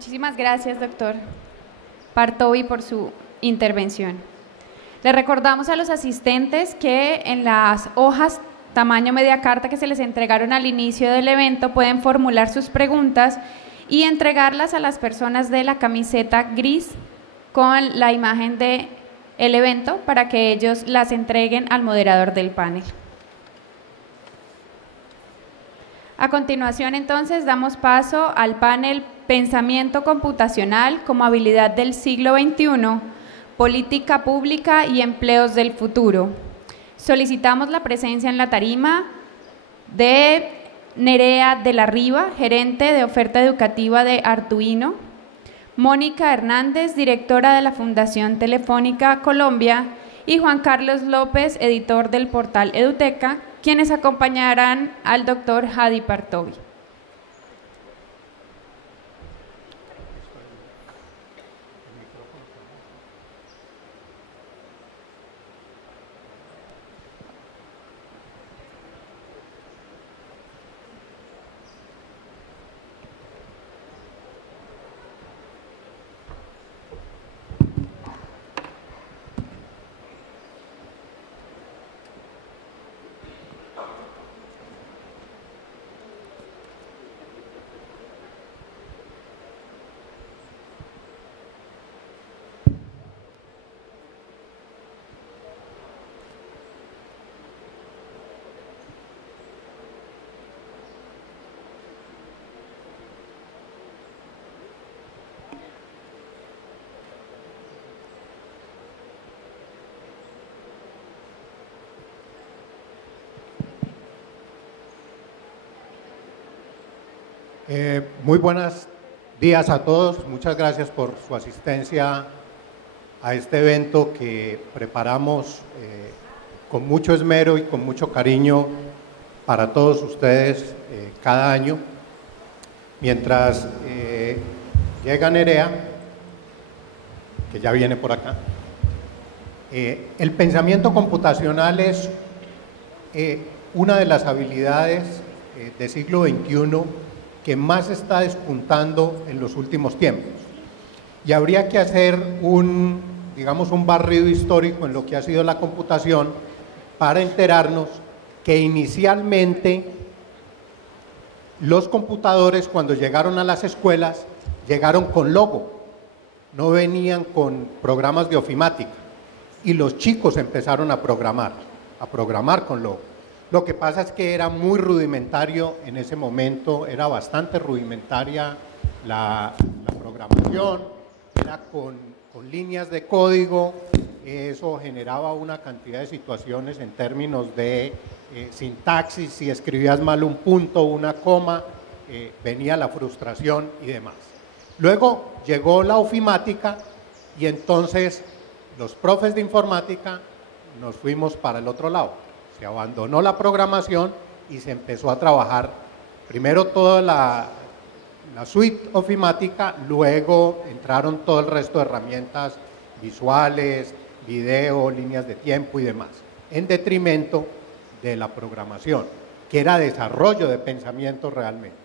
Muchísimas gracias, doctor Partovi, por su intervención. Le recordamos a los asistentes que en las hojas tamaño media carta que se les entregaron al inicio del evento pueden formular sus preguntas y entregarlas a las personas de la camiseta gris con la imagen del evento para que ellos las entreguen al moderador del panel. A continuación, entonces, damos paso al panel Pensamiento computacional como habilidad del siglo XXI, política pública y empleos del futuro. Solicitamos la presencia en la tarima de Nerea de la Riva, gerente de oferta educativa de Arduino, Mónica Hernández, directora de la Fundación Telefónica Colombia, y Juan Carlos López, editor del portal Eduteca, quienes acompañarán al doctor Hadi Partovi. Muy buenos días a todos, muchas gracias por su asistencia a este evento que preparamos con mucho esmero y con mucho cariño para todos ustedes cada año. Mientras llega Nerea, que ya viene por acá, el pensamiento computacional es una de las habilidades del siglo XXI que más está despuntando en los últimos tiempos. Y habría que hacer digamos, un barrido histórico en lo que ha sido la computación para enterarnos que inicialmente los computadores, cuando llegaron a las escuelas, llegaron con logo, no venían con programas de ofimática, y los chicos empezaron a programar con logo. Lo que pasa es que era muy rudimentario en ese momento, era bastante rudimentaria la programación, era con líneas de código, eso generaba una cantidad de situaciones en términos de sintaxis, si escribías mal un punto, una coma, venía la frustración y demás. Luego llegó la ofimática y entonces los profes de informática nos fuimos para el otro lado. Se abandonó la programación y se empezó a trabajar primero toda la suite ofimática, luego entraron todo el resto de herramientas visuales, video, líneas de tiempo y demás, en detrimento de la programación, que era desarrollo de pensamiento realmente.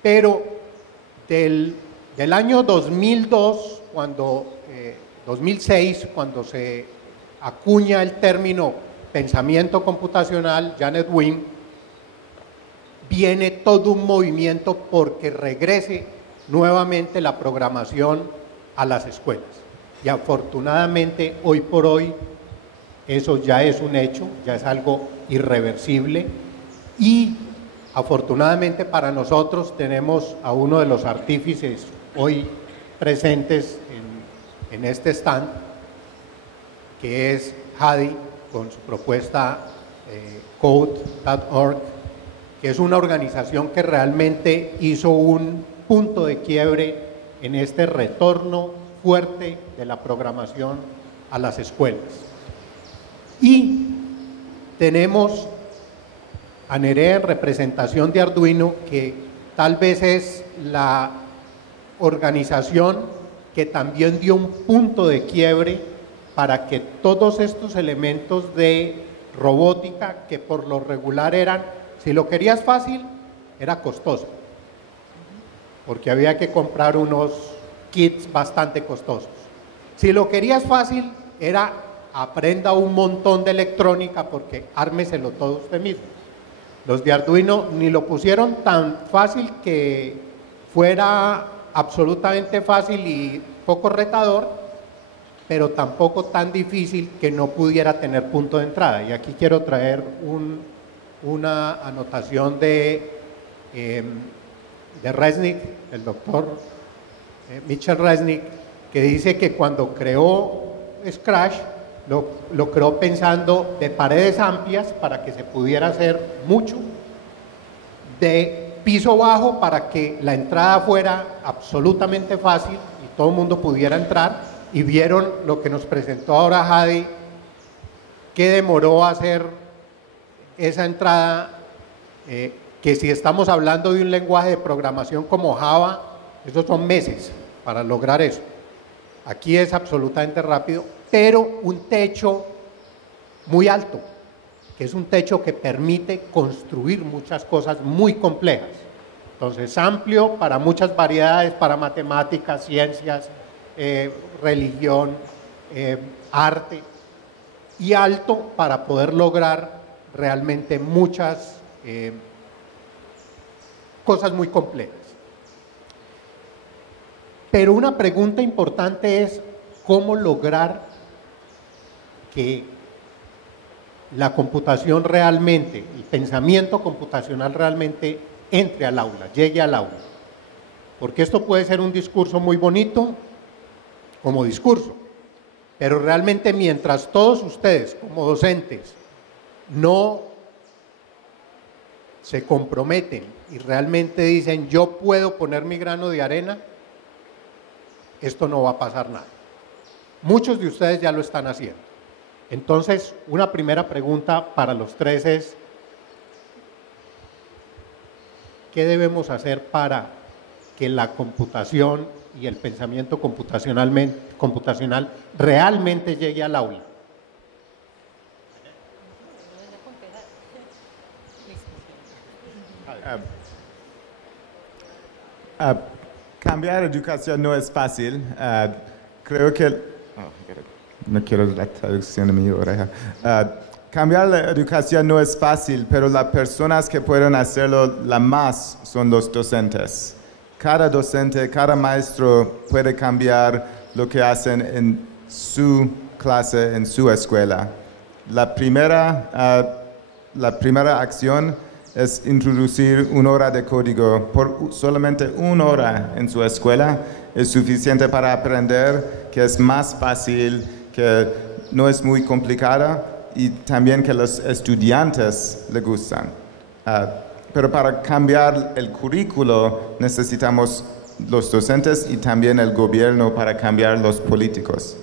Pero del año 2002, 2006, cuando se acuña el término pensamiento computacional, Janet Wynne, viene todo un movimiento porque regrese nuevamente la programación a las escuelas. Y afortunadamente, hoy por hoy, eso ya es un hecho, ya es algo irreversible. Y afortunadamente para nosotros tenemos a uno de los artífices hoy presentes en este stand, que es Hadi, con su propuesta Code.org, que es una organización que realmente hizo un punto de quiebre en este retorno fuerte de la programación a las escuelas. Y tenemos a Nerea en representación de Arduino, que tal vez es la organización que también dio un punto de quiebre para que todos estos elementos de robótica, que por lo regular eran, si lo querías fácil, era costoso. porque había que comprar unos kits bastante costosos. Si lo querías fácil, era aprenda un montón de electrónica porque ármeselo todo usted mismo. Los de Arduino ni lo pusieron tan fácil que fuera absolutamente fácil y poco retador, pero tampoco tan difícil que no pudiera tener punto de entrada. Y aquí quiero traer una anotación de Resnick, el doctor Mitchell Resnick, que dice que cuando creó Scratch, lo creó pensando de paredes amplias para que se pudiera hacer mucho, de piso bajo para que la entrada fuera absolutamente fácil y todo el mundo pudiera entrar, y vieron lo que nos presentó ahora Jadi, que demoró hacer esa entrada, que si estamos hablando de un lenguaje de programación como Java, esos son meses para lograr eso. Aquí es absolutamente rápido, pero un techo muy alto, que es un techo que permite construir muchas cosas muy complejas. Entonces, amplio para muchas variedades, para matemáticas, ciencias, religión, arte, y alto para poder lograr realmente muchas cosas muy complejas. Pero una pregunta importante es cómo lograr que la computación realmente, el pensamiento computacional realmente entre al aula, llegue al aula. Porque esto puede ser un discurso muy bonito como discurso, pero realmente mientras todos ustedes como docentes no se comprometen y realmente dicen yo puedo poner mi grano de arena, esto no va a pasar nada. Muchos de ustedes ya lo están haciendo. Entonces, una primera pregunta para los tres es, ¿qué debemos hacer para que la computación y el pensamiento computacional realmente llegue al aula? Cambiar educación no es fácil. Creo que... no quiero la traducción de mi oreja. Cambiar la educación no es fácil, pero las personas que pueden hacerlo la más son los docentes. Cada docente, cada maestro puede cambiar lo que hacen en su clase, en su escuela. La primera acción es introducir 1 hora de código. Por solamente 1 hora en su escuela es suficiente para aprender que es más fácil, que no es muy complicada y también que los estudiantes le gustan. Pero para cambiar el currículo necesitamos los docentes y también el gobierno para cambiar los políticos.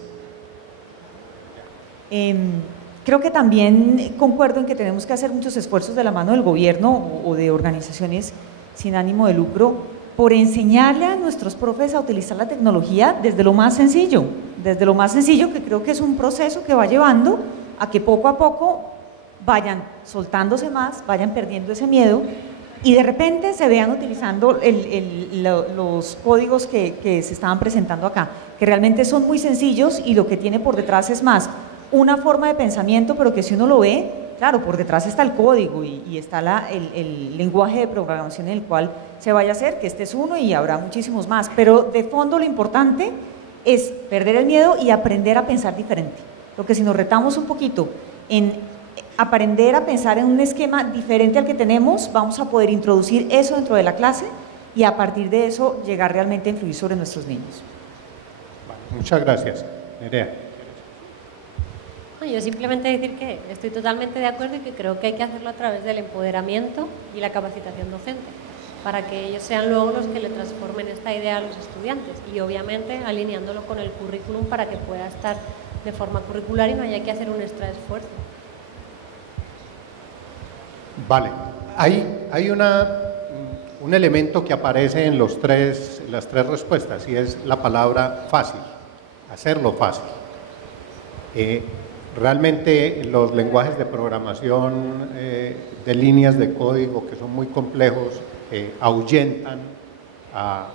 Creo que también concuerdo en que tenemos que hacer muchos esfuerzos de la mano del gobierno o de organizaciones sin ánimo de lucro por enseñarle a nuestros profes a utilizar la tecnología desde lo más sencillo, que creo que es un proceso que va llevando a que poco a poco vayan soltándose más, vayan perdiendo ese miedo y de repente se vean utilizando los códigos que se estaban presentando acá, que realmente son muy sencillos y lo que tiene por detrás es más una forma de pensamiento, pero que si uno lo ve, claro, por detrás está el código y está el lenguaje de programación en el cual se vaya a hacer, que este es uno y habrá muchísimos más, pero de fondo lo importante es perder el miedo y aprender a pensar diferente. Lo que si nos retamos un poquito en aprender a pensar en un esquema diferente al que tenemos, vamos a poder introducir eso dentro de la clase y a partir de eso llegar realmente a influir sobre nuestros niños. Vale, muchas gracias. Nerea. Yo simplemente decir que estoy totalmente de acuerdo y que creo que hay que hacerlo a través del empoderamiento y la capacitación docente, para que ellos sean luego los que le transformen esta idea a los estudiantes y obviamente alineándolo con el currículum para que pueda estar de forma curricular y no haya que hacer un extra esfuerzo. Vale, hay un elemento que aparece en las tres respuestas y es la palabra fácil, hacerlo fácil. Realmente los lenguajes de programación de líneas de código que son muy complejos ahuyentan a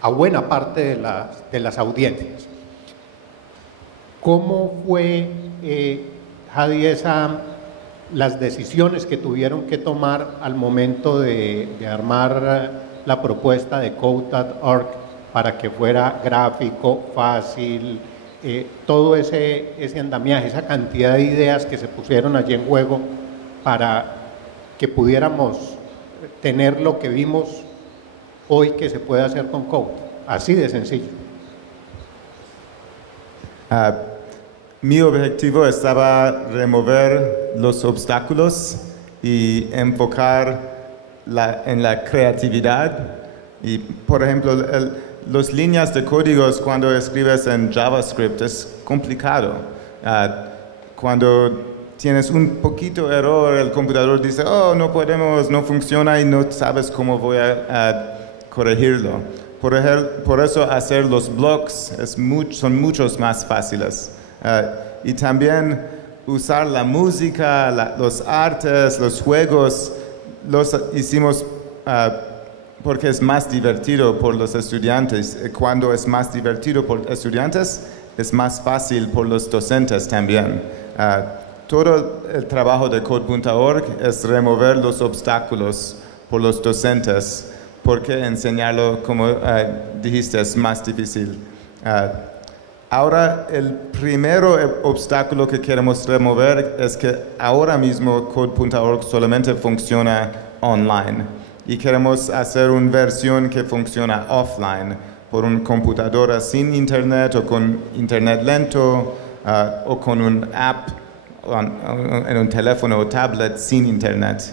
a buena parte de las audiencias. ¿Cómo fue, Hadi, las decisiones que tuvieron que tomar al momento de armar la propuesta de Code.org para que fuera gráfico, fácil, todo ese andamiaje, esa cantidad de ideas que se pusieron allí en juego para que pudiéramos tener lo que vimos hoy que se puede hacer con Code? Así de sencillo. Mi objetivo estaba remover los obstáculos y enfocar en la creatividad. Y, por ejemplo, las líneas de códigos cuando escribes en JavaScript es complicado. Cuando tienes un poquito error, el computador dice, oh, no podemos, no funciona y no sabes cómo voy a corregirlo. Por eso hacer los blocks son muchos más fáciles. Y también usar la música, los artes, los juegos, los hicimos porque es más divertido por los estudiantes. Cuando es más divertido por estudiantes, es más fácil por los docentes también. Todo el trabajo de Code.org es remover los obstáculos por los docentes, porque enseñarlo, como dijiste, es más difícil. Ahora, el primer obstáculo que queremos remover es que ahora mismo Code.org solamente funciona online y queremos hacer una versión que funciona offline por una computadora sin internet o con internet lento o con un app en un teléfono o tablet sin internet.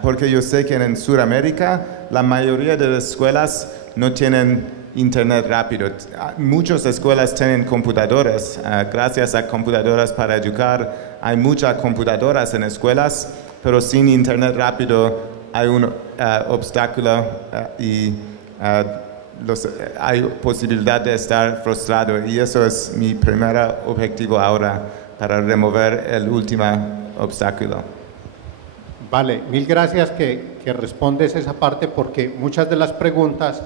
Porque yo sé que en Sudamérica la mayoría de las escuelas no tienen internet rápido. Muchas escuelas tienen computadoras. Gracias a computadoras para educar, hay muchas computadoras en escuelas, pero sin internet rápido hay un obstáculo y hay posibilidad de estar frustrado. Y eso es mi primer objetivo ahora, para remover el último obstáculo. Vale, mil gracias que respondes esa parte, porque muchas de las preguntas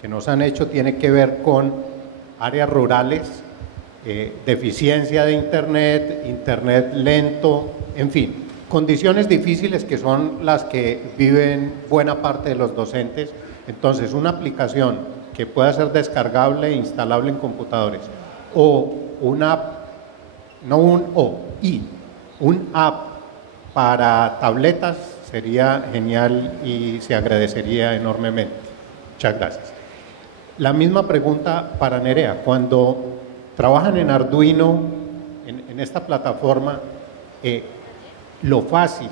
que nos han hecho tienen que ver con áreas rurales, deficiencia de internet, internet lento, en fin, condiciones difíciles que son las que viven buena parte de los docentes. Entonces, una aplicación que pueda ser descargable e instalable en computadores, o una app, no un O, I, un app para tabletas sería genial y se agradecería enormemente. Muchas gracias. La misma pregunta para Nerea. Cuando trabajan en Arduino, en esta plataforma, lo fácil,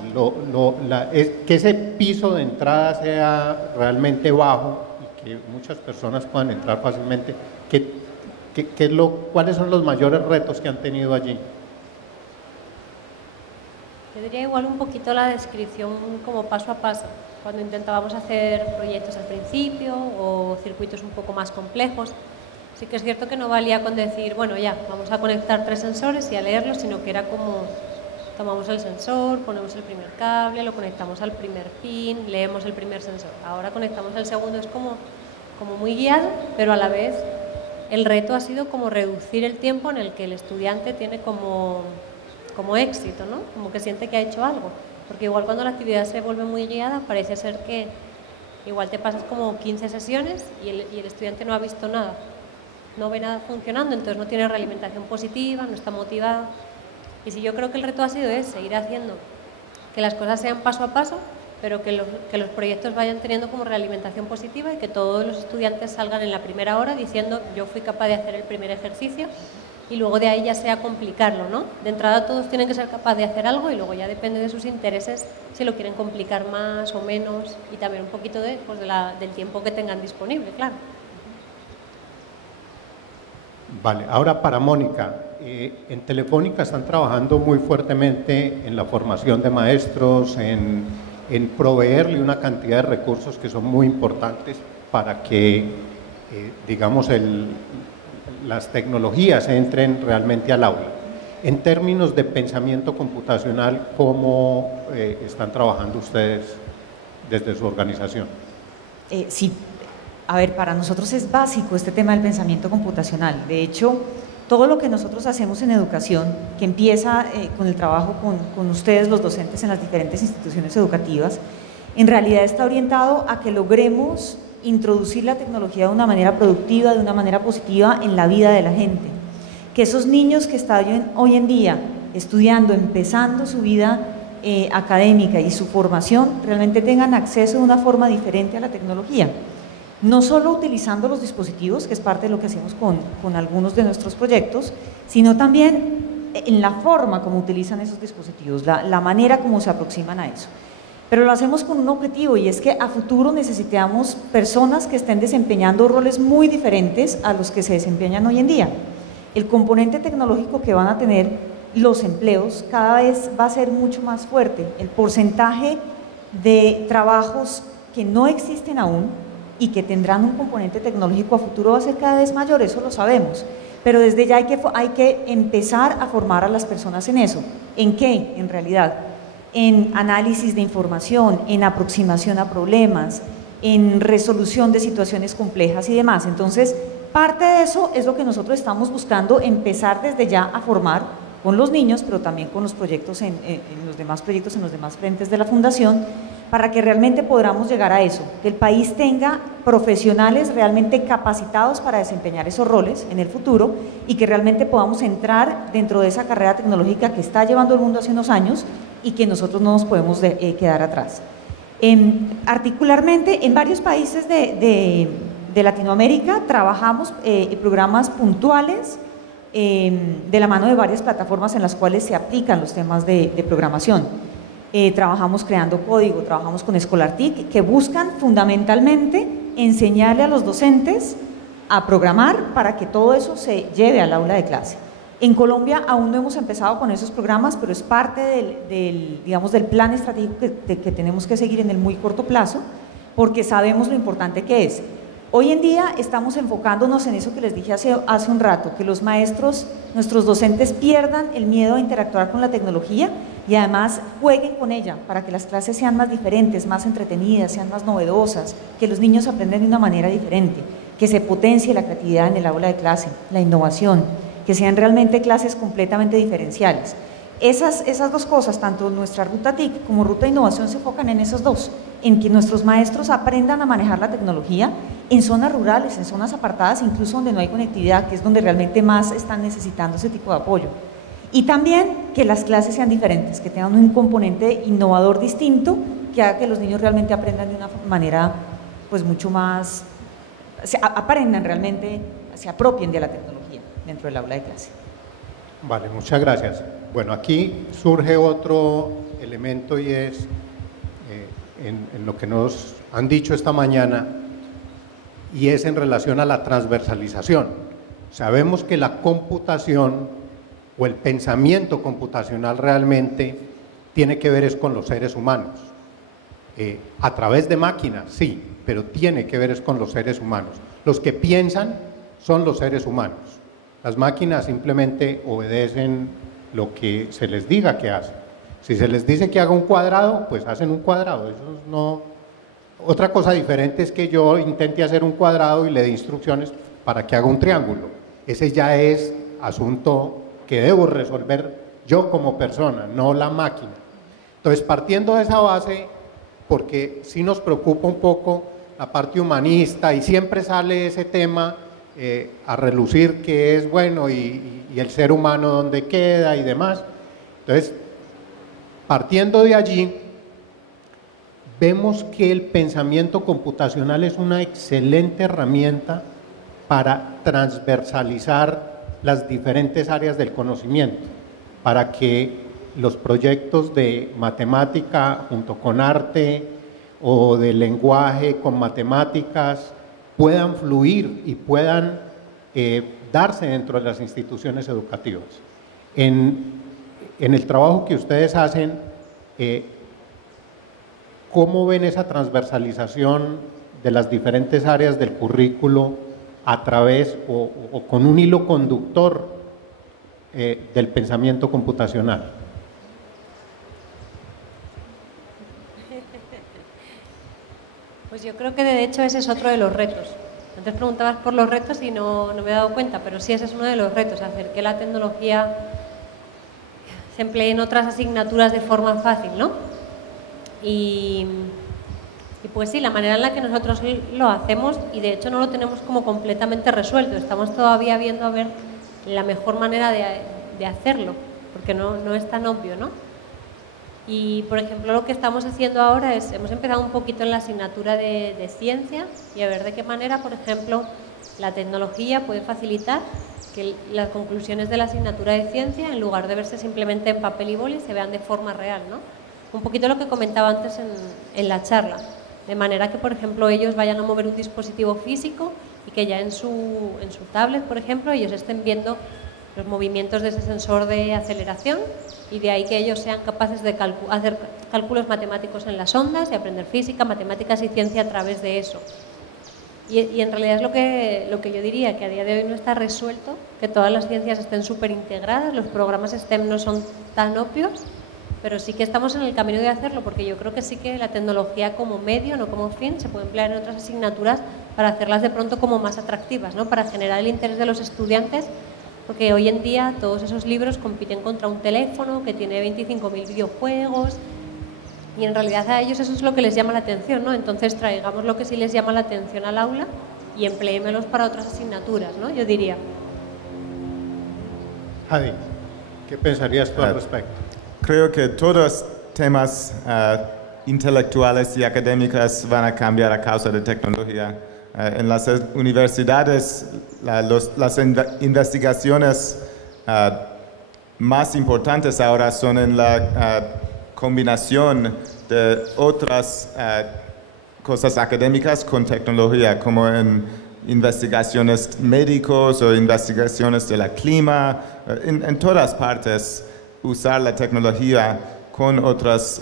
es que ese piso de entrada sea realmente bajo y que muchas personas puedan entrar fácilmente. ¿Cuáles son los mayores retos que han tenido allí? Yo diría igual un poquito la descripción como paso a paso, cuando intentábamos hacer proyectos al principio o circuitos un poco más complejos. Sí que es cierto que no valía con decir, bueno, ya, vamos a conectar 3 sensores y a leerlos, sino que era como, tomamos el sensor, ponemos el primer cable, lo conectamos al primer pin, leemos el primer sensor. Ahora conectamos el segundo, es como muy guiado, pero a la vez el reto ha sido como reducir el tiempo en el que el estudiante tiene como éxito, ¿no? Como que siente que ha hecho algo. Porque igual cuando la actividad se vuelve muy guiada, parece ser que igual te pasas como 15 sesiones y el estudiante no ha visto nada. No ve nada funcionando, entonces no tiene realimentación positiva, no está motivado. Y sí, yo creo que el reto ha sido seguir haciendo que las cosas sean paso a paso, pero que los proyectos vayan teniendo como realimentación positiva y que todos los estudiantes salgan en la primera hora diciendo yo fui capaz de hacer el primer ejercicio, y luego de ahí ya sea complicarlo, ¿no? De entrada todos tienen que ser capaces de hacer algo y luego ya depende de sus intereses si lo quieren complicar más o menos, y también un poquito del tiempo que tengan disponible, claro. Vale, ahora para Mónica. En Telefónica están trabajando muy fuertemente en la formación de maestros, en proveerle una cantidad de recursos que son muy importantes para que, digamos, las tecnologías entren realmente al aula. En términos de pensamiento computacional, ¿cómo están trabajando ustedes desde su organización? Sí, A ver, para nosotros es básico este tema del pensamiento computacional. De hecho, todo lo que nosotros hacemos en educación, que empieza con el trabajo con ustedes, los docentes en las diferentes instituciones educativas, en realidad está orientado a que logremos introducir la tecnología de una manera productiva, de una manera positiva en la vida de la gente. Que esos niños que están hoy en día estudiando, empezando su vida académica y su formación, realmente tengan acceso de una forma diferente a la tecnología. No solo utilizando los dispositivos, que es parte de lo que hacemos con algunos de nuestros proyectos, sino también en la forma como utilizan esos dispositivos, la manera como se aproximan a eso. Pero lo hacemos con un objetivo, y es que a futuro necesitamos personas que estén desempeñando roles muy diferentes a los que se desempeñan hoy en día. El componente tecnológico que van a tener los empleos cada vez va a ser mucho más fuerte. El porcentaje de trabajos que no existen aún y que tendrán un componente tecnológico a futuro va a ser cada vez mayor, eso lo sabemos. Pero desde ya hay que empezar a formar a las personas en eso. ¿En qué? En realidad, en análisis de información, en aproximación a problemas, en resolución de situaciones complejas y demás. Entonces, parte de eso es lo que nosotros estamos buscando, empezar desde ya a formar con los niños, pero también con los proyectos en los demás proyectos, en los demás frentes de la Fundación, para que realmente podamos llegar a eso, que el país tenga profesionales realmente capacitados para desempeñar esos roles en el futuro y que realmente podamos entrar dentro de esa carrera tecnológica que está llevando el mundo hace unos años y que nosotros no nos podemos quedar atrás. Particularmente en varios países de Latinoamérica trabajamos programas puntuales de la mano de varias plataformas en las cuales se aplican los temas de programación. Trabajamos creando código, trabajamos con Scholartic, que buscan fundamentalmente enseñarle a los docentes a programar para que todo eso se lleve al aula de clase. En Colombia aún no hemos empezado con esos programas, pero es parte del plan estratégico que tenemos que seguir en el muy corto plazo, porque sabemos lo importante que es. Hoy en día estamos enfocándonos en eso que les dije hace un rato, que los maestros, nuestros docentes pierdan el miedo a interactuar con la tecnología y además jueguen con ella para que las clases sean más diferentes, más entretenidas, sean más novedosas, que los niños aprendan de una manera diferente, que se potencie la creatividad en el aula de clase, la innovación, que sean realmente clases completamente diferenciales. Esas dos cosas, tanto nuestra ruta TIC como ruta innovación, se enfocan en esas dos, en que nuestros maestros aprendan a manejar la tecnología en zonas rurales, en zonas apartadas, incluso donde no hay conectividad, que es donde realmente más están necesitando ese tipo de apoyo. Y también que las clases sean diferentes, que tengan un componente innovador distinto, que haga que los niños realmente aprendan de una manera pues mucho más, aprendan realmente, se apropien de la tecnología dentro del aula de clase. Vale, muchas gracias. Bueno, aquí surge otro elemento y es en lo que nos han dicho esta mañana, y es en relación a la transversalización. Sabemos que la computación o el pensamiento computacional realmente tiene que ver es con los seres humanos. A través de máquinas, sí, pero tiene que ver es con los seres humanos. Los que piensan son los seres humanos. Las máquinas simplemente obedecen lo que se les diga que hacen. Si se les dice que haga un cuadrado, pues hacen un cuadrado. Eso no. Otra cosa diferente es que yo intente hacer un cuadrado y le dé instrucciones para que haga un triángulo. Ese ya es asunto que debo resolver yo como persona, no la máquina. Entonces, partiendo de esa base, porque sí nos preocupa un poco la parte humanista y siempre sale ese tema a relucir que es bueno y el ser humano dónde queda y demás. Entonces, partiendo de allí, vemos que el pensamiento computacional es una excelente herramienta para transversalizar las diferentes áreas del conocimiento, para que los proyectos de matemática junto con arte o de lenguaje con matemáticas puedan fluir y puedan darse dentro de las instituciones educativas. En el trabajo que ustedes hacen, ¿cómo ven esa transversalización de las diferentes áreas del currículo a través o con un hilo conductor del pensamiento computacional? Pues yo creo que de hecho ese es otro de los retos. Antes preguntabas por los retos y no me he dado cuenta, pero sí ese es uno de los retos, hacer que la tecnología se emplee en otras asignaturas de forma fácil, ¿no? Y pues sí, la manera en la que nosotros lo hacemos, y de hecho no lo tenemos como completamente resuelto, estamos todavía viendo a ver la mejor manera de hacerlo, porque no es tan obvio, ¿no? Y, por ejemplo, lo que estamos haciendo ahora es, hemos empezado un poquito en la asignatura de ciencia y a ver de qué manera, por ejemplo, la tecnología puede facilitar que las conclusiones de la asignatura de ciencia, en lugar de verse simplemente en papel y boli, se vean de forma real, ¿no? Un poquito lo que comentaba antes en la charla, de manera que, por ejemplo, ellos vayan a mover un dispositivo físico y que ya en su tablet, por ejemplo, ellos estén viendo los movimientos de ese sensor de aceleración y de ahí que ellos sean capaces de hacer cálculos matemáticos en las ondas y aprender física, matemáticas y ciencia a través de eso. Y en realidad es lo que yo diría, que a día de hoy no está resuelto, que todas las ciencias estén súper integradas, los programas STEM no son tan obvios, pero sí que estamos en el camino de hacerlo, porque yo creo que sí que la tecnología como medio, no como fin, se puede emplear en otras asignaturas para hacerlas de pronto como más atractivas, ¿no? Para generar el interés de los estudiantes, porque hoy en día todos esos libros compiten contra un teléfono que tiene 25.000 videojuegos y en realidad a ellos eso es lo que les llama la atención, ¿no? Entonces traigamos lo que sí les llama la atención al aula y empleémoslos para otras asignaturas, ¿no? Yo diría. Hadi, ¿qué pensarías tú al respecto? Creo que todos temas intelectuales y académicos van a cambiar a causa de tecnología. En las universidades, las investigaciones más importantes ahora son en la combinación de otras cosas académicas con tecnología, como en investigaciones médicos o investigaciones de la clima, en todas partes usar la tecnología con otros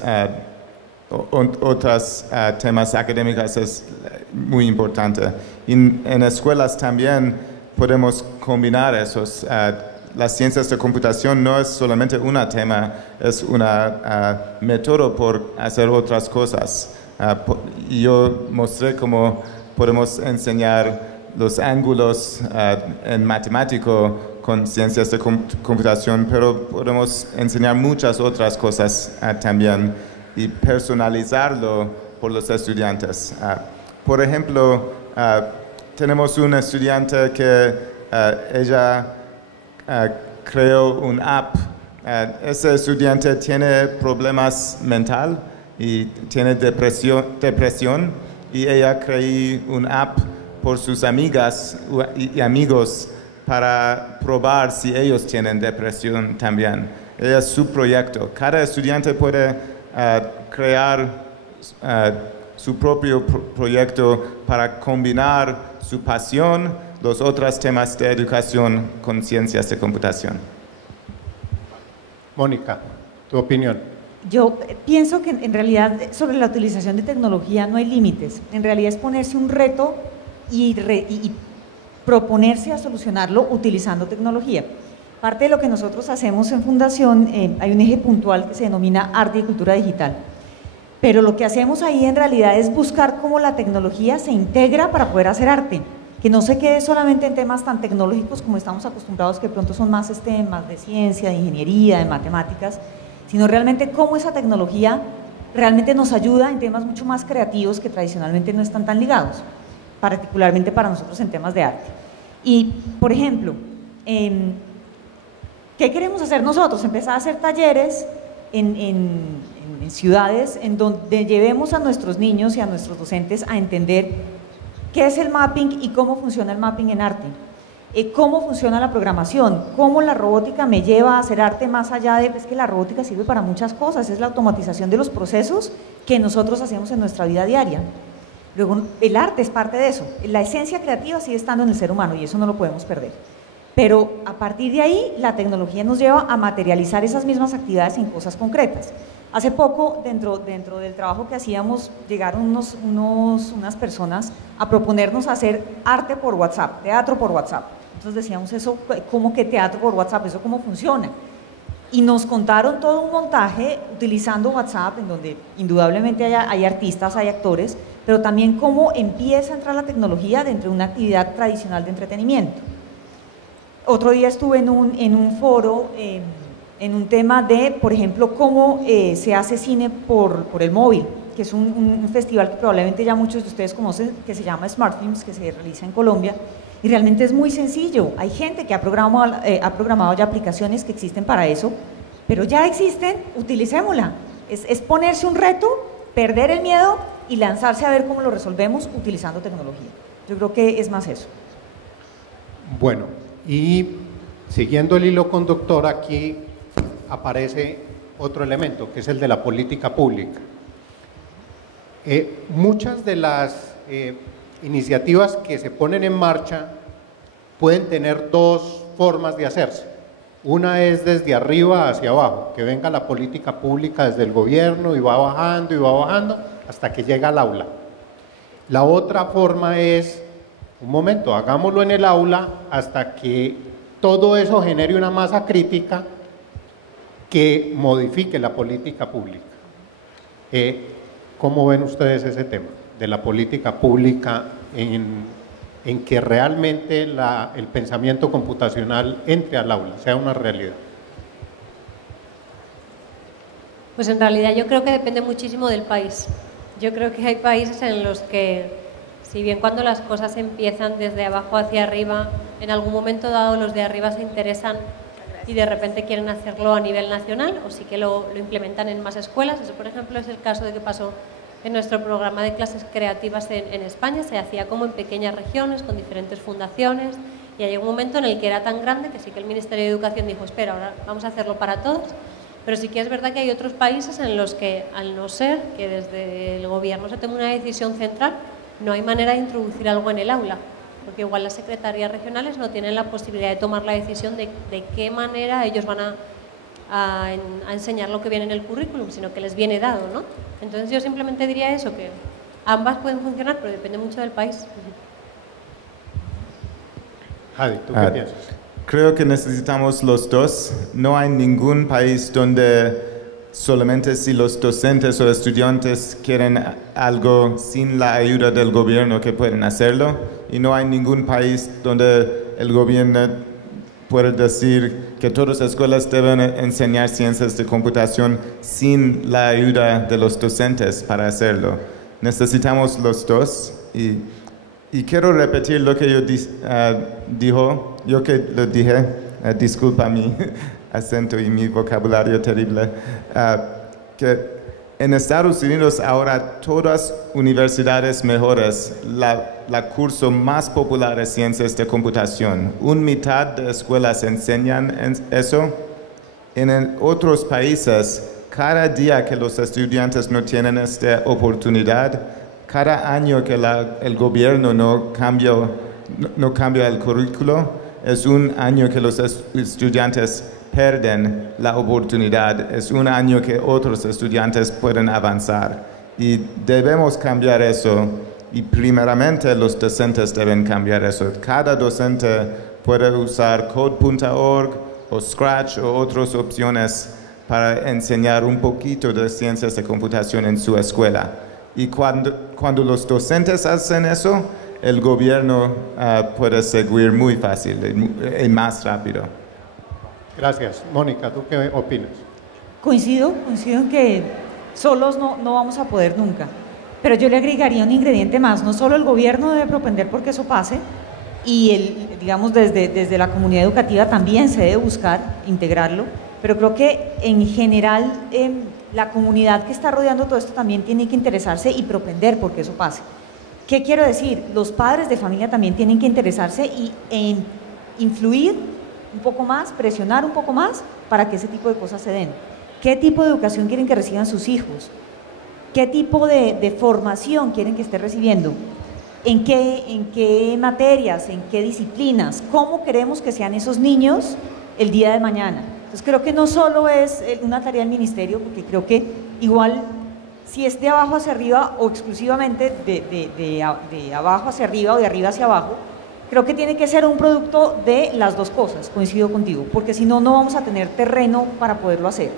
temas académicos es muy importante. En escuelas también podemos combinar esos. Las ciencias de computación no es solamente un tema, es un método por hacer otras cosas. Y yo mostré cómo podemos enseñar los ángulos en matemático con ciencias de computación, pero podemos enseñar muchas otras cosas también y personalizarlo por los estudiantes. Por ejemplo, tenemos una estudiante que ella creó un app. Ese estudiante tiene problemas mentales y tiene depresión y ella creó un app por sus amigas y amigos para probar si ellos tienen depresión también. Es su proyecto. Cada estudiante puede crear su propio proyecto para combinar su pasión, los otros temas de educación con ciencias de computación. Mónica, tu opinión. Yo pienso que en realidad sobre la utilización de tecnología no hay límites. En realidad es ponerse un reto y proponerse a solucionarlo utilizando tecnología. Parte de lo que nosotros hacemos en Fundación, hay un eje puntual que se denomina arte y cultura digital. Pero lo que hacemos ahí en realidad es buscar cómo la tecnología se integra para poder hacer arte, que no se quede solamente en temas tan tecnológicos como estamos acostumbrados, que de pronto son más temas de ciencia, de ingeniería, de matemáticas, sino realmente cómo esa tecnología realmente nos ayuda en temas mucho más creativos que tradicionalmente no están tan ligados, particularmente para nosotros en temas de arte. Y, por ejemplo, ¿qué queremos hacer nosotros? Empezar a hacer talleres en ciudades en donde llevemos a nuestros niños y a nuestros docentes a entender qué es el mapping y cómo funciona el mapping en arte, cómo funciona la programación, cómo la robótica me lleva a hacer arte más allá de, es que la robótica sirve para muchas cosas, es la automatización de los procesos que nosotros hacemos en nuestra vida diaria. Luego, el arte es parte de eso, la esencia creativa sigue estando en el ser humano y eso no lo podemos perder. Pero a partir de ahí, la tecnología nos lleva a materializar esas mismas actividades en cosas concretas. Hace poco, dentro del trabajo que hacíamos, llegaron unas personas a proponernos hacer arte por WhatsApp, teatro por WhatsApp. Entonces decíamos eso, ¿cómo que teatro por WhatsApp? ¿Eso cómo funciona? y nos contaron todo un montaje utilizando WhatsApp, en donde indudablemente hay artistas, hay actores, pero también cómo empieza a entrar la tecnología dentro de una actividad tradicional de entretenimiento. Otro día estuve en un foro, en un tema de, por ejemplo, cómo se hace cine por el móvil, que es un festival que probablemente ya muchos de ustedes conocen, que se llama Smart Films, que se realiza en Colombia, y realmente es muy sencillo. Hay gente que ha programado ya aplicaciones que existen para eso, pero ya existen, utilicémosla. Es ponerse un reto, perder el miedo y lanzarse a ver cómo lo resolvemos utilizando tecnología. Yo creo que es más eso. Bueno, y siguiendo el hilo conductor, aquí aparece otro elemento, que es el de la política pública. Muchas de las iniciativas que se ponen en marcha pueden tener dos formas de hacerse. Una es desde arriba hacia abajo, que venga la política pública desde el gobierno y va bajando hasta que llega al aula. La otra forma es, un momento, hagámoslo en el aula hasta que todo eso genere una masa crítica que modifique la política pública. ¿Cómo ven ustedes ese tema de la política pública en que realmente el pensamiento computacional entre al aula, sea una realidad? Pues en realidad yo creo que depende muchísimo del país. Yo creo que hay países en los que, si bien cuando las cosas empiezan desde abajo hacia arriba, en algún momento dado los de arriba se interesan y de repente quieren hacerlo a nivel nacional, o sí que lo implementan en más escuelas. Eso, por ejemplo, es el caso de que pasó en nuestro programa de clases creativas en España. Se hacía como en pequeñas regiones, con diferentes fundaciones, y hay un momento en el que era tan grande que sí que el Ministerio de Educación dijo, espera, ahora vamos a hacerlo para todos. Pero sí que es verdad que hay otros países en los que, al no ser que desde el gobierno se tome una decisión central, no hay manera de introducir algo en el aula, porque igual las secretarías regionales no tienen la posibilidad de tomar la decisión de qué manera ellos van a enseñar lo que viene en el currículum, sino que les viene dado, ¿no? Entonces yo simplemente diría eso, que ambas pueden funcionar, pero depende mucho del país. Javi, ¿tú qué piensas? Creo que necesitamos los dos. No hay ningún país donde solamente si los docentes o estudiantes quieren algo sin la ayuda del gobierno que pueden hacerlo, y no hay ningún país donde el gobierno puede decir que todas las escuelas deben enseñar ciencias de computación sin la ayuda de los docentes para hacerlo. Necesitamos los dos, y quiero repetir lo que yo dije, disculpa mi acento y mi vocabulario terrible, que en Estados Unidos ahora todas universidades mejores, la curso más popular es ciencias de computación. Una mitad de escuelas enseñan eso. En otros países, cada día que los estudiantes no tienen esta oportunidad, cada año que el gobierno no cambia el currículo, es un año que los estudiantes pierden la oportunidad, es un año que otros estudiantes pueden avanzar, y debemos cambiar eso, y primeramente los docentes deben cambiar eso. Cada docente puede usar code.org o Scratch o otras opciones para enseñar un poquito de ciencias de computación en su escuela, y cuando los docentes hacen eso, el gobierno puede seguir muy fácil y más rápido. Gracias. Mónica, ¿tú qué opinas? Coincido en que solos no vamos a poder nunca, pero yo le agregaría un ingrediente más. No solo el gobierno debe propender porque eso pase, y digamos desde la comunidad educativa también se debe buscar integrarlo, pero creo que en general la comunidad que está rodeando todo esto también tiene que interesarse y propender porque eso pase. ¿Qué quiero decir? Los padres de familia también tienen que interesarse y influir un poco más, presionar un poco más para que ese tipo de cosas se den. ¿Qué tipo de educación quieren que reciban sus hijos? ¿Qué tipo de formación quieren que esté recibiendo? ¿En qué materias? ¿En qué disciplinas? ¿Cómo queremos que sean esos niños el día de mañana? Entonces creo que no solo es una tarea del ministerio, porque creo que igual si es de abajo hacia arriba o exclusivamente de abajo hacia arriba o de arriba hacia abajo, Creo que tiene que ser un producto de las dos cosas, coincido contigo, porque si no, no vamos a tener terreno para poderlo hacer.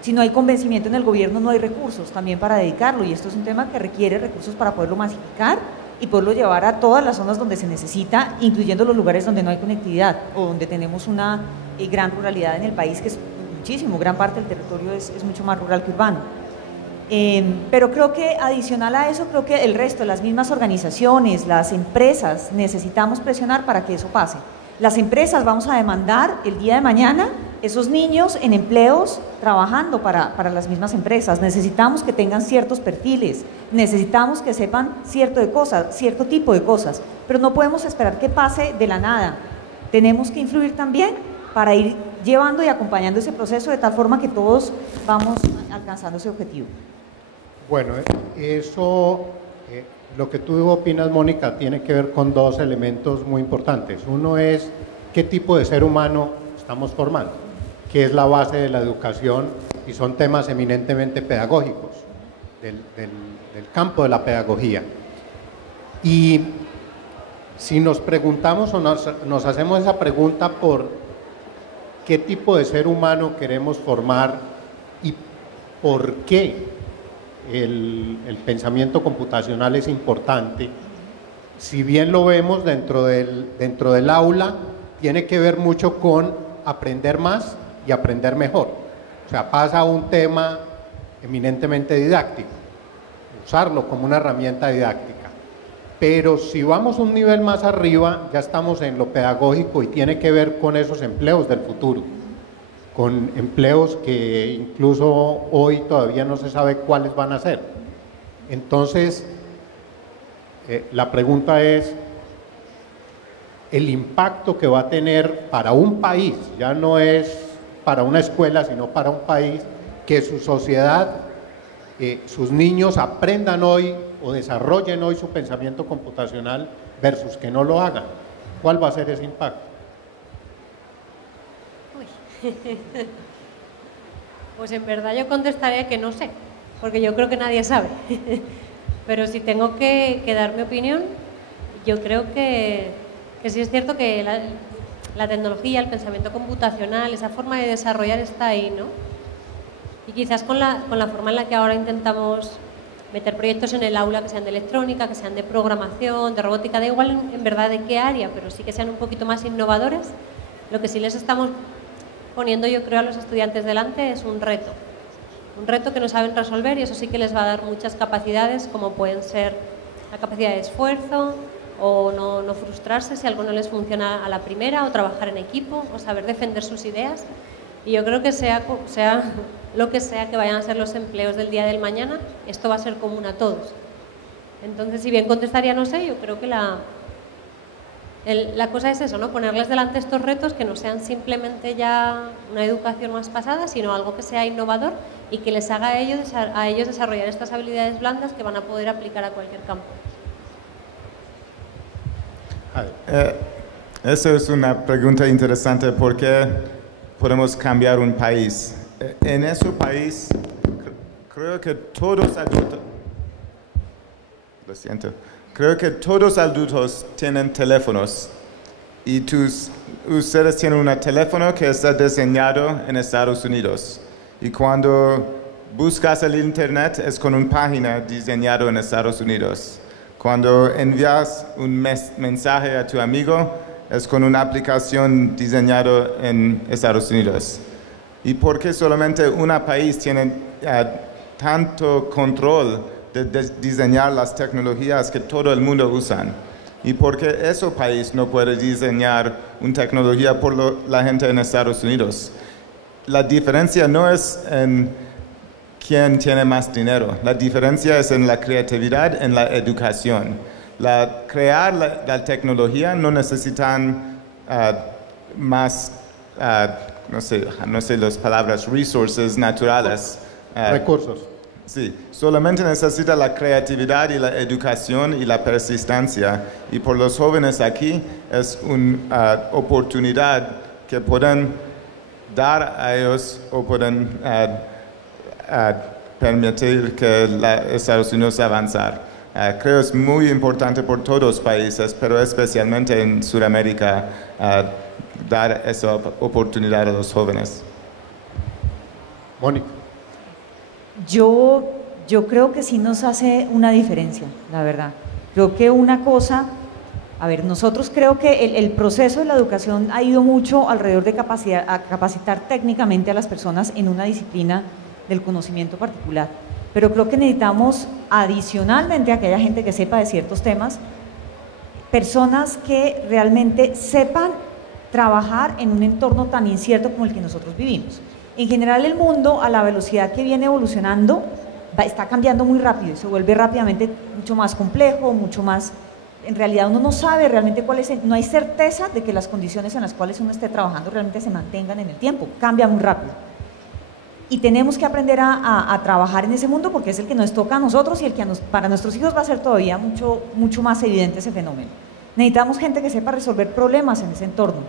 Si no hay convencimiento en el gobierno, no hay recursos también para dedicarlo, y esto es un tema que requiere recursos para poderlo masificar y poderlo llevar a todas las zonas donde se necesita, incluyendo los lugares donde no hay conectividad o donde tenemos una gran ruralidad en el país, que es muchísimo, gran parte del territorio es mucho más rural que urbano. Pero creo que adicional a eso, creo que el resto, las mismas organizaciones, las empresas, necesitamos presionar para que eso pase. Las empresas vamos a demandar el día de mañana esos niños en empleos trabajando para las mismas empresas. Necesitamos que tengan ciertos perfiles, necesitamos que sepan cierto tipo de cosas, pero no podemos esperar que pase de la nada. Tenemos que influir también para ir llevando y acompañando ese proceso de tal forma que todos vamos alcanzando ese objetivo. Bueno, eso, lo que tú opinas, Mónica, tiene que ver con dos elementos muy importantes. Uno es qué tipo de ser humano estamos formando, que es la base de la educación, y son temas eminentemente pedagógicos, del campo de la pedagogía. Y si nos preguntamos o nos hacemos esa pregunta por qué tipo de ser humano queremos formar y por qué el pensamiento computacional es importante, si bien lo vemos dentro del aula, tiene que ver mucho con aprender más y aprender mejor. O sea, pasa a un tema eminentemente didáctico, usarlo como una herramienta didáctica. Pero si vamos un nivel más arriba, ya estamos en lo pedagógico y tiene que ver con esos empleos del futuro, con empleos que incluso hoy todavía no se sabe cuáles van a ser. Entonces, la pregunta es, el impacto que va a tener para un país, ya no es para una escuela, sino para un país, que su sociedad, sus niños aprendan hoy o desarrollen hoy su pensamiento computacional versus que no lo hagan. ¿Cuál va a ser ese impacto? Pues en verdad yo contestaré que no sé, porque yo creo que nadie sabe. Pero si tengo que dar mi opinión, yo creo que sí es cierto que la tecnología, el pensamiento computacional, esa forma de desarrollar está ahí, ¿no? Y quizás con la forma en la que ahora intentamos meter proyectos en el aula, que sean de electrónica, que sean de programación, de robótica, da igual en verdad de qué área, pero sí que sean un poquito más innovadores. Lo que sí les estamos poniendo, yo creo, a los estudiantes delante es un reto que no saben resolver, y eso sí que les va a dar muchas capacidades, como pueden ser la capacidad de esfuerzo, o no frustrarse si algo no les funciona a la primera, o trabajar en equipo, o saber defender sus ideas. Y yo creo que sea lo que sea que vayan a ser los empleos del día del mañana, esto va a ser común a todos. Entonces, si bien contestaría no sé, yo creo que la cosa es eso, ¿no? Ponerles delante estos retos que no sean simplemente ya una educación más pasada, sino algo que sea innovador y que les haga a ellos desarrollar estas habilidades blandas que van a poder aplicar a cualquier campo. Eso es una pregunta interesante. ¿Por qué podemos cambiar un país? En ese país, creo que todos adultos, lo siento, creo que todos adultos tienen teléfonos, y ustedes tienen un teléfono que está diseñado en Estados Unidos, y cuando buscas el internet es con una página diseñada en Estados Unidos. Cuando envías un mensaje a tu amigo es con una aplicación diseñada en Estados Unidos. ¿Y por qué solamente un país tiene tanto control de diseñar las tecnologías que todo el mundo usa? ¿Y por qué ese país no puede diseñar una tecnología por la gente en Estados Unidos? La diferencia no es en quién tiene más dinero. La diferencia es en la creatividad, en la educación. Crear la tecnología no necesitan más, no sé las palabras, resources naturales. Recursos. Sí, solamente necesita la creatividad y la educación y la persistencia. Y por los jóvenes aquí es una oportunidad que pueden dar a ellos o pueden permitir que Estados Unidos avanzar. Creo es muy importante por todos los países, pero especialmente en Sudamérica, dar esa oportunidad a los jóvenes. Mónica. Yo creo que sí nos hace una diferencia, la verdad. Creo que una cosa, a ver, nosotros creo que el proceso de la educación ha ido mucho alrededor de capacitar técnicamente a las personas en una disciplina del conocimiento particular. Pero creo que necesitamos, adicionalmente a que haya gente que sepa de ciertos temas, personas que realmente sepan trabajar en un entorno tan incierto como el que nosotros vivimos. En general el mundo, a la velocidad que viene evolucionando, está cambiando muy rápido y se vuelve rápidamente mucho más complejo, mucho más… En realidad uno no sabe realmente cuál es, no hay certeza de que las condiciones en las cuales uno esté trabajando realmente se mantengan en el tiempo, cambia muy rápido. Y tenemos que aprender a trabajar en ese mundo porque es el que nos toca a nosotros y el que para nuestros hijos va a ser todavía mucho más evidente ese fenómeno. Necesitamos gente que sepa resolver problemas en ese entorno,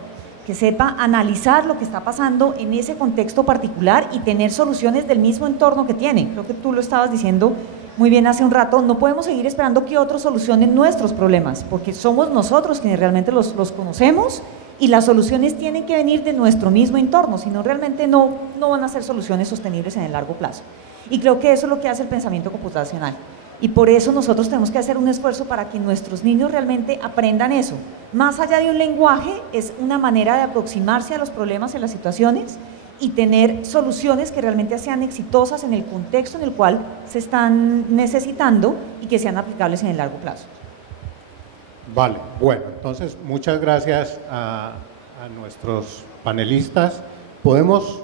que sepa analizar lo que está pasando en ese contexto particular y tener soluciones del mismo entorno que tiene. Creo que tú lo estabas diciendo muy bien hace un rato, no podemos seguir esperando que otros solucionen nuestros problemas, porque somos nosotros quienes realmente los conocemos y las soluciones tienen que venir de nuestro mismo entorno, si no realmente no van a ser soluciones sostenibles en el largo plazo. Y creo que eso es lo que hace el pensamiento computacional. Y por eso nosotros tenemos que hacer un esfuerzo para que nuestros niños realmente aprendan eso. Más allá de un lenguaje, es una manera de aproximarse a los problemas, a las situaciones y tener soluciones que realmente sean exitosas en el contexto en el cual se están necesitando y que sean aplicables en el largo plazo. Vale, bueno, entonces muchas gracias a nuestros panelistas. Podemos,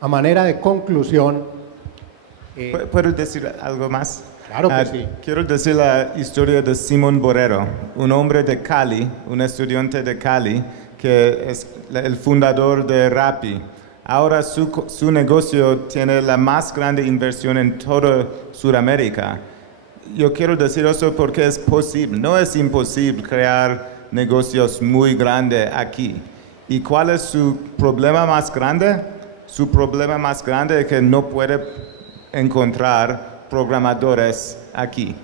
a manera de conclusión… ¿Puedo decir algo más? Claro que sí. Quiero decir la historia de Simón Borrero, un hombre de Cali, un estudiante de Cali, que es el fundador de Rappi. Ahora su negocio tiene la más grande inversión en toda Sudamérica. Yo quiero decir eso porque es posible, no es imposible crear negocios muy grandes aquí. ¿Y cuál es su problema más grande? Su problema más grande es que no puede encontrar programadores aquí.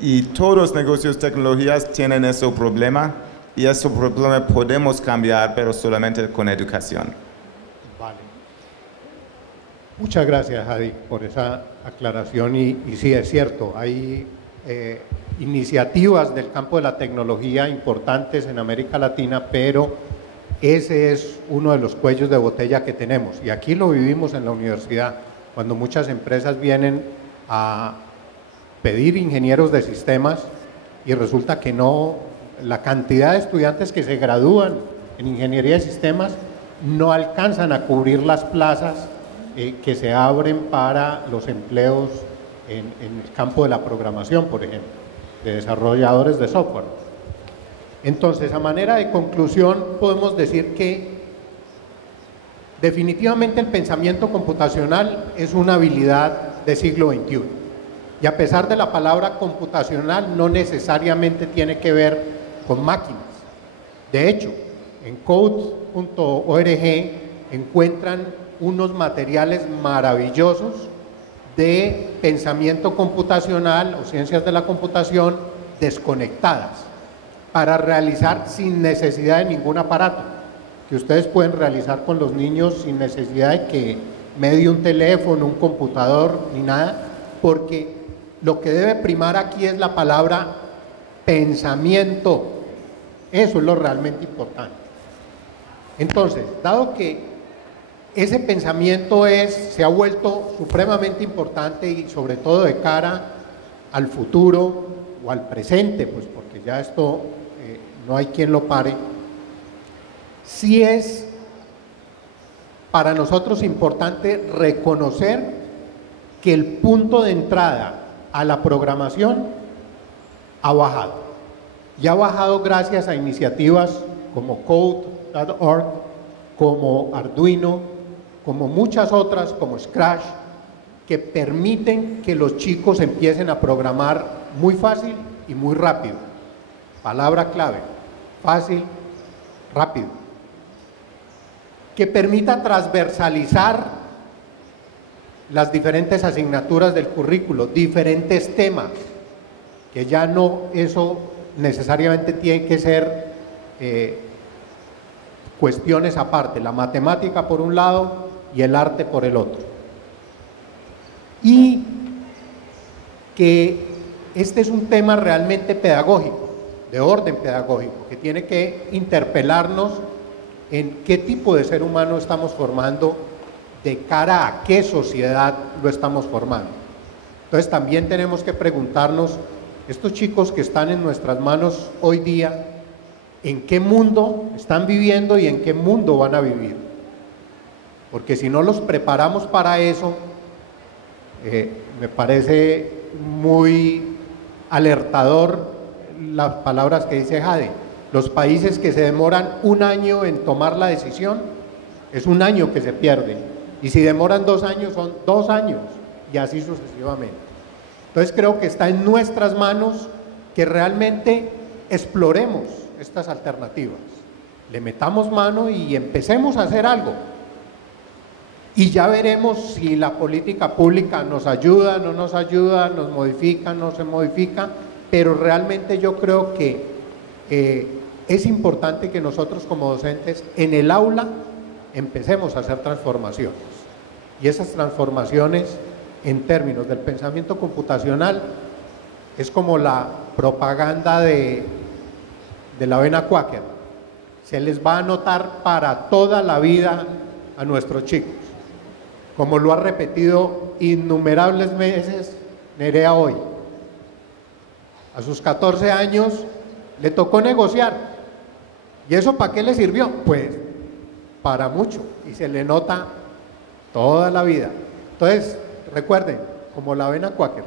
Y todos los negocios de tecnologías tienen ese problema y ese problema podemos cambiar, pero solamente con educación. Vale. Muchas gracias, Jadi, por esa aclaración y sí, es cierto, hay iniciativas del campo de la tecnología importantes en América Latina, pero ese es uno de los cuellos de botella que tenemos y aquí lo vivimos en la universidad, cuando muchas empresas vienen a pedir ingenieros de sistemas y resulta que no, la cantidad de estudiantes que se gradúan en ingeniería de sistemas no alcanzan a cubrir las plazas que se abren para los empleos en el campo de la programación, por ejemplo, de desarrolladores de software. Entonces, a manera de conclusión, podemos decir que definitivamente el pensamiento computacional es una habilidad del siglo XXI. Y a pesar de la palabra computacional, no necesariamente tiene que ver con máquinas. De hecho, en code.org encuentran unos materiales maravillosos de pensamiento computacional o ciencias de la computación desconectadas para realizar sin necesidad de ningún aparato, que ustedes pueden realizar con los niños sin necesidad de que medie un teléfono, un computador, ni nada, porque lo que debe primar aquí es la palabra pensamiento. Eso es lo realmente importante. Entonces, dado que ese pensamiento se ha vuelto supremamente importante y sobre todo de cara al futuro o al presente, pues porque ya esto no hay quien lo pare, sí es para nosotros importante reconocer que el punto de entrada a la programación ha bajado. Y ha bajado gracias a iniciativas como Code.org, como Arduino, como muchas otras, como Scratch, que permiten que los chicos empiecen a programar muy fácil y muy rápido. Palabra clave, fácil, rápido. Que permita transversalizar las diferentes asignaturas del currículo, diferentes temas, que ya no eso necesariamente tiene que ser cuestiones aparte, la matemática por un lado y el arte por el otro. Y que este es un tema realmente pedagógico, de orden pedagógico, que tiene que interpelarnos en qué tipo de ser humano estamos formando, de cara a qué sociedad lo estamos formando. Entonces también tenemos que preguntarnos, estos chicos que están en nuestras manos hoy día, ¿en qué mundo están viviendo y en qué mundo van a vivir? Porque si no los preparamos para eso, me parece muy alertador las palabras que dice Jade. Los países que se demoran un año en tomar la decisión, es un año que se pierde. Y si demoran 2 años, son 2 años, y así sucesivamente. Entonces creo que está en nuestras manos que realmente exploremos estas alternativas, le metamos mano y empecemos a hacer algo. Y ya veremos si la política pública nos ayuda, no nos ayuda, nos modifica, no se modifica, pero realmente yo creo que es importante que nosotros como docentes en el aula empecemos a hacer transformaciones. Y esas transformaciones en términos del pensamiento computacional es como la propaganda de la avena Quaker. Se les va a anotar para toda la vida a nuestros chicos, como lo ha repetido innumerables veces Nerea hoy. A sus 14 años le tocó negociar. ¿Y eso para qué le sirvió? Pues para mucho, y se le nota toda la vida. Entonces, recuerden, como la avena Quaker.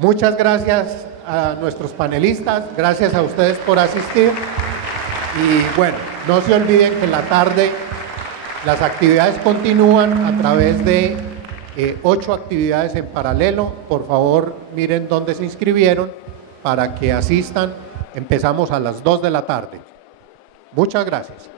Muchas gracias a nuestros panelistas, gracias a ustedes por asistir. Y bueno, no se olviden que en la tarde las actividades continúan a través de 8 actividades en paralelo. Por favor, miren dónde se inscribieron para que asistan. Empezamos a las 2 de la tarde. Muchas gracias.